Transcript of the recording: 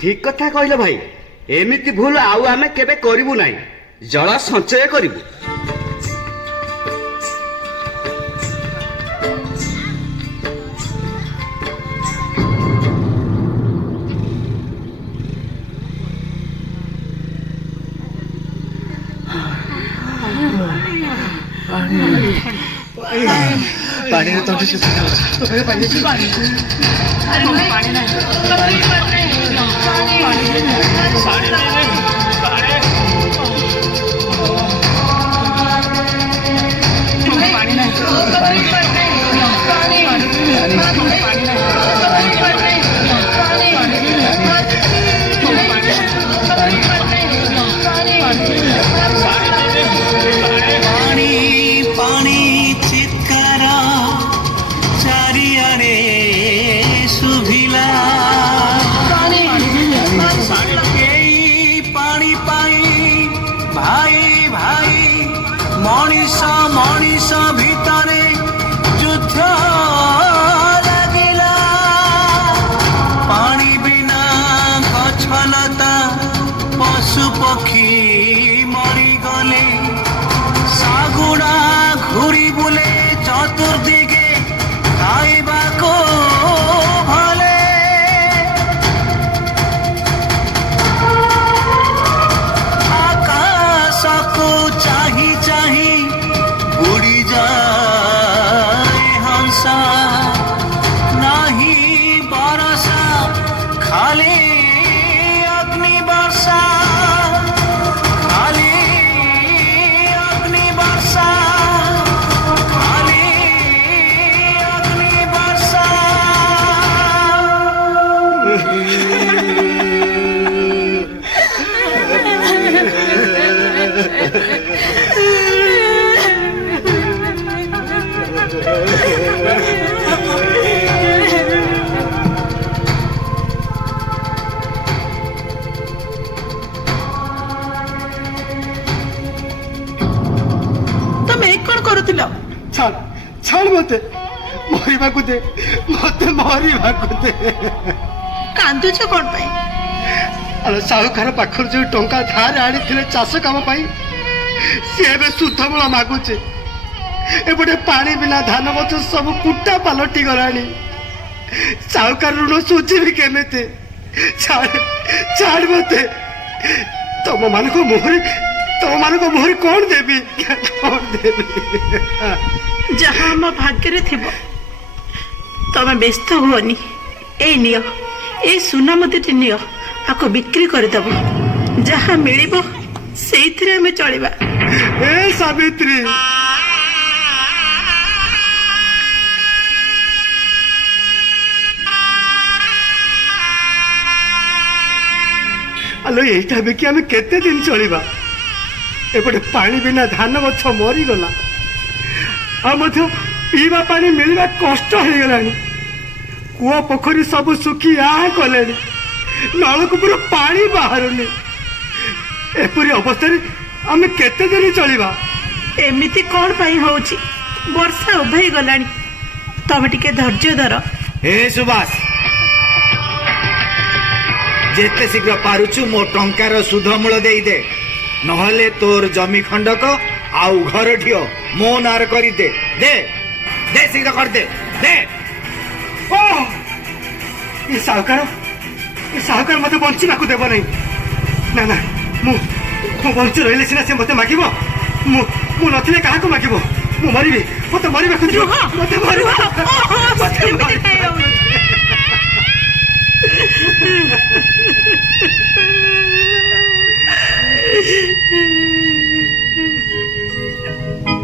ठीक कथा कहल भाई। एमिति भूल आउ आमे केबे करिबु नाही। जल संचय करिबु। पानी तो मनीष भितरे युद्ध लगिला पानी बिना गछलता पशु पक्षी मरीगले सागुड़ा घूरी बुले चतुर्दिगे खाइबा को भले आकाश को चाही चाही उड़ी जाए हंसा नहीं बरसा खाली अग्नि वर्षा खाली अग्नि वर्षा खाली अग्नि वर्षा छाड़ छाड़ मते मरिबा को दे मते मरिबा को दे कांदुछ कोन पाई अरे साहुकार पाखर जो टंका धार आनी थिले चाष काम पाई से बे सुधमूल मागुचे एपटे पानी बिना धान गछ सब कुटा पालटी गलानी साहुकार ऋण सुझी भी केमेते छाड़ छाड़ मते तुम मान को मोहरी कौन देवी कौन देवी जहाँ आम भाग्य थिबो तमे व्यस्त हुअनी ए नियो ए सुना मते नियो आको बिक्री करदेव जहाँ मिलिबो सेइथिरे हमें चलिबा। ए सावित्री आलो एटा बेकी हमें केते दिन चलिबा एपटे पानी बिना धान गछ मरीगला पीवा पानी मिलवा कष्ट हो गलानी कूआ पोखरी सब सुखी आ कले नलकूपर पानी बाहरुनी एपरी अवस्था आम केते दिन चलिबा एमिति कौन पाई होउची वर्षा उभई गलानी तमे टिके धैर्य धर। हे सुभाष जेते शीघ्र पारुचु मो टंकार सुध मूल देई दे नहले तोर जमी खंडक आउ घर ढियो मो नार करी दे दे दे शीघ्र कर दे दे। ओ ये साहुकार मते बंचिबा को देबो नहीं ना ना मु बंचि रहिले सिना से मते मागिबो मु नथिले काहा को मागिबो मु मरिबी मते मरिबा को दियो मते मरिबा